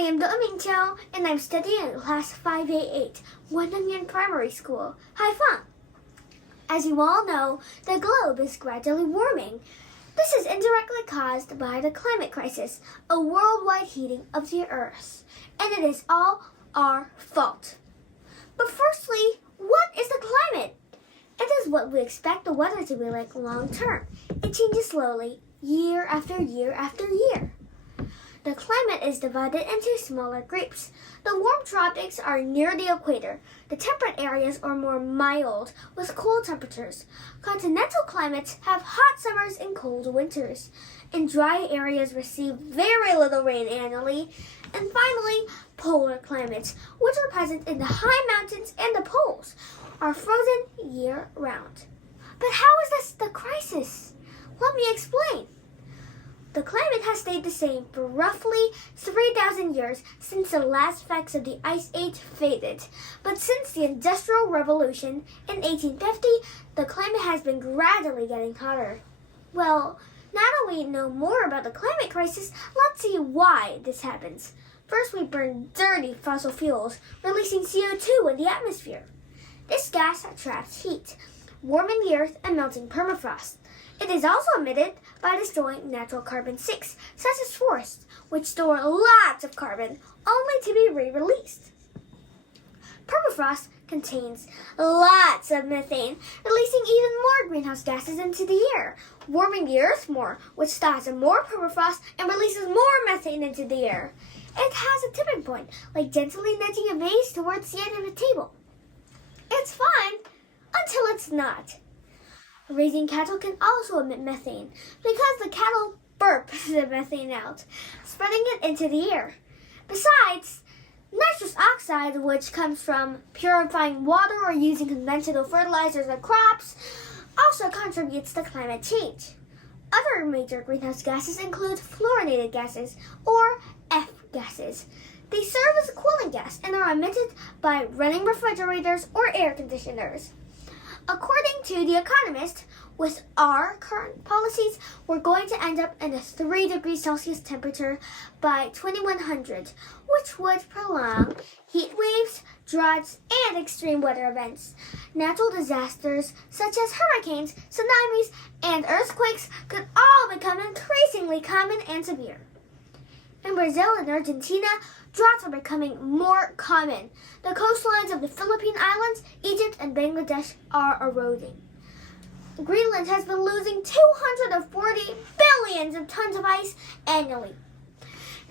I am Domin Chow, and I'm studying in class 5A8, Wanamian Primary School, Haiphong. As you all know, the globe is gradually warming. This is indirectly caused by the climate crisis, a worldwide heating of the Earth, and it is all our fault. But firstly, what is the climate? It is what we expect the weather to be like long term. It changes slowly, year after year after year. The climate is divided into smaller groups. The warm tropics are near the equator. The temperate areas are more mild, with cool temperatures. Continental climates have hot summers and cold winters. And dry areas receive very little rain annually. And finally, polar climates, which are present in the high mountains and the poles, are frozen year-round. But how is this the crisis? Let me explain. The climate has stayed the same for roughly 3,000 years since the last effects of the Ice Age faded. But since the Industrial Revolution in 1850, the climate has been gradually getting hotter. Well, now that we know more about the climate crisis, let's see why this happens. First, we burn dirty fossil fuels, releasing CO2 in the atmosphere. This gas traps heat, warming the earth and melting permafrost. It is also emitted by destroying natural carbon sinks, such as forests, which store lots of carbon, only to be re-released. Permafrost contains lots of methane, releasing even more greenhouse gases into the air, warming the earth more, which thaws more permafrost and releases more methane into the air. It has a tipping point, like gently nudging a vase towards the end of a table. It's fine, until it's not. Raising cattle can also emit methane because the cattle burp the methane out, spreading it into the air. Besides, nitrous oxide, which comes from purifying water or using conventional fertilizers and crops, also contributes to climate change. Other major greenhouse gases include fluorinated gases, or F gases. They serve as a cooling gas and are emitted by running refrigerators or air conditioners. According to The Economist, with our current policies, we're going to end up in a 3 degrees Celsius temperature by 2100, which would prolong heat waves, droughts, and extreme weather events. Natural disasters such as hurricanes, tsunamis, and earthquakes could all become increasingly common and severe. In Brazil and Argentina, droughts are becoming more common. The coastlines of the Philippine Islands, Egypt, and Bangladesh are eroding. Greenland has been losing 240 billions of tons of ice annually.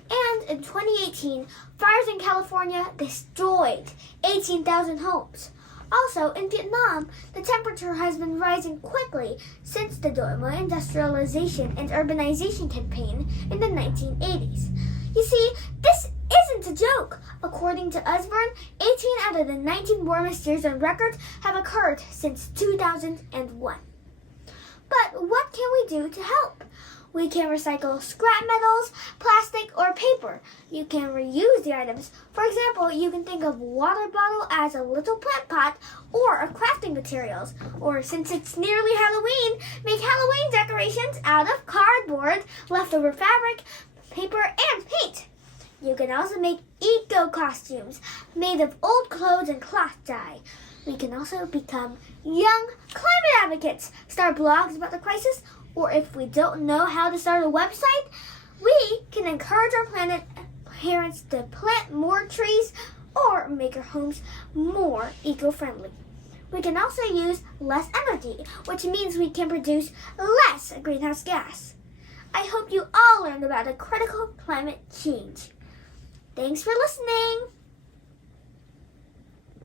And in 2018, fires in California destroyed 18,000 homes. Also, in Vietnam, the temperature has been rising quickly since the Doi Moi industrialization and urbanization campaign in the 1980s. You see, this isn't a joke. According to Usborne, 18 out of the 19 warmest years on record have occurred since 2001. But what can we do to help? We can recycle scrap metals, plastic, or paper. You can reuse the items. For example, you can think of water bottle as a little plant pot or a crafting materials. Or since it's nearly Halloween, make Halloween decorations out of cardboard, leftover fabric, paper, and paint. You can also make eco costumes made of old clothes and cloth dye. We can also become young climate advocates, start blogs about the crisis, or if we don't know how to start a website, we can encourage our planet parents to plant more trees or make our homes more eco-friendly. We can also use less energy, which means we can produce less greenhouse gas. I hope you all learned about the critical climate change. Thanks for listening.